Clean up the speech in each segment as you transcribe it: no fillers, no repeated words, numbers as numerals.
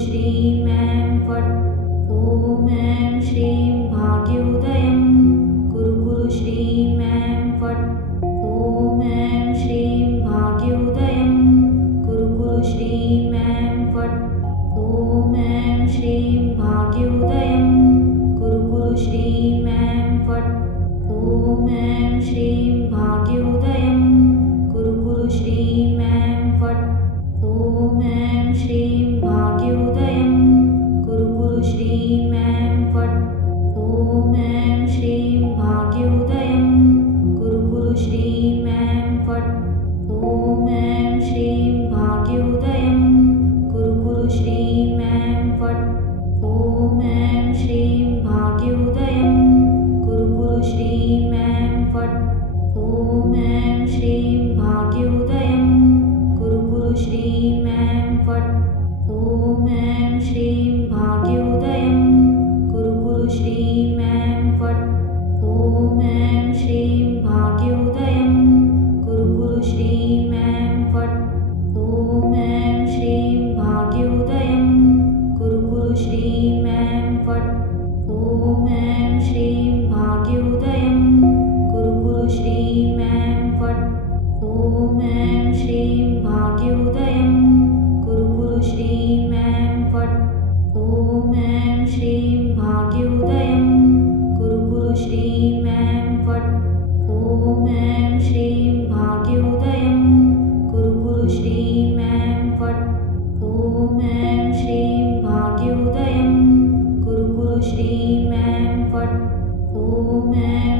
श्रीं ऐं फट् ॐ ऐं श्रीं भाग्योदयं कुरु श्रीं ऐं फट् ॐ ऐं श्रीं भाग्योदयं कुरु श्रीं ऐं फट् ॐ ऐं श्रीं भाग्योदयं कुरु श्रीं ऐं फट् ॐ ऐं श्रीं भाग्योदयं कुरु श्रीं ऐं फट् ॐ ऐं श्रीं भाग्योदयं कुरु श्रीं ऐं फट् ॐ ऐं श्रीं भाग्योदयं कुरु श्रीं ऐं फट् ॐ ऐं श्रीं भाग्योदयं कुरु श्रीं ऐं फट् ॐ ऐं श्रीं भाग्योदयं कुरु श्रीं ऐं फट् ॐ ऐं श्रीं भाग्योदयं कुरु श्रीं ऐं फट् ॐ ऐं श्रीं भाग्योदयं कुरु श्रीं ऐं फट् ॐ ऐं श्रीं भाग्योदयं कुरु श्रीं ऐं फट् ॐ ऐं श्रीं भाग्योदयं कुरु श्रीं ऐं फट् ॐ ऐं श्रीं भाग्योदयं कुरु श्रीं ऐं फट् ॐ ऐं श्रीं भाग्योदयं कुरु श्रीं ऐं फट् ॐ ऐं श्रीं भाग्योदयं कुरु श्रीं ऐं फट् ॐ ऐं श्रीं भाग्योदयं कुरु श्रीं ऐं फट् ॐ ऐं श्रीं भाग्योदयं कुरु श्रीं ऐं फट् ॐ ऐं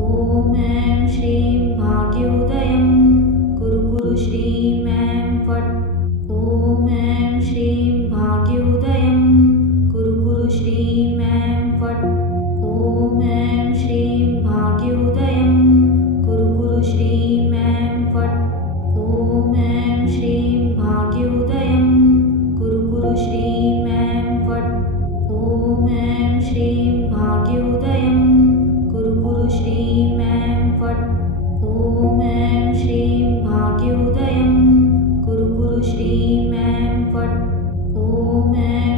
ॐ ऐं श्रीं भाग्योदयं कुरु कुरु श्रीं ऐं फट् ॐ ऐं श्रीं भाग्योदयं कुरु कुरु श्रीं ऐं फट् ॐ ऐं श्रीं भाग्योदयं कुरु कुरु श्रीं ऐं फट् ॐ ऐं श्रीं भाग्योदयं कुरु कुरु श्रीं ऐं फट् ॐ ऐं श्रीं भाग्योदयं कुरु कुरु श्रीं ऐं फट् ॐ ऐं श्रीं भाग्योदयं कुरु कुरु श्रीं ऐं फट् ॐ ऐं